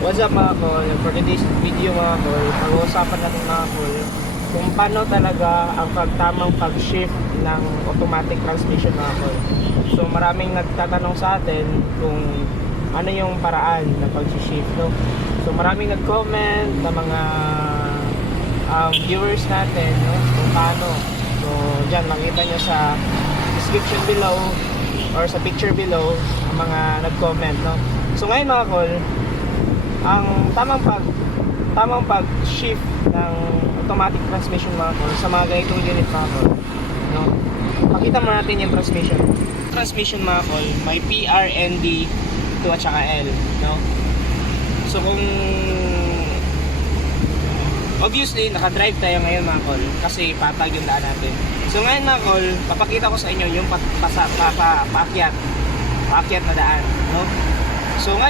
What's up mga kol? For today's video mga kol, pag-uusapan natin mga kol kung paano talaga ang pagtamang pag-shift ng automatic transmission mga kol. So maraming nagtatanong sa atin kung ano yung paraan na pag-shift, no? So maraming nag-comment na mga viewers natin, no? Kung paano. So dyan makita nyo sa description below or sa picture below ang mga nag-comment, no? So ngayon mga kol, ang tamang pag-shift ng automatic transmission mga kol sa mga ganitong unit mga kol, no? Pakita mo natin yung transmission mga kol, may PRND 2 at saka L, no? So kung obviously naka-drive tayo ngayon mga kol kasi patag yung daan natin. So ngayon mga kol, papakita ko sa inyo yung paakyat na daan, no? So ngayon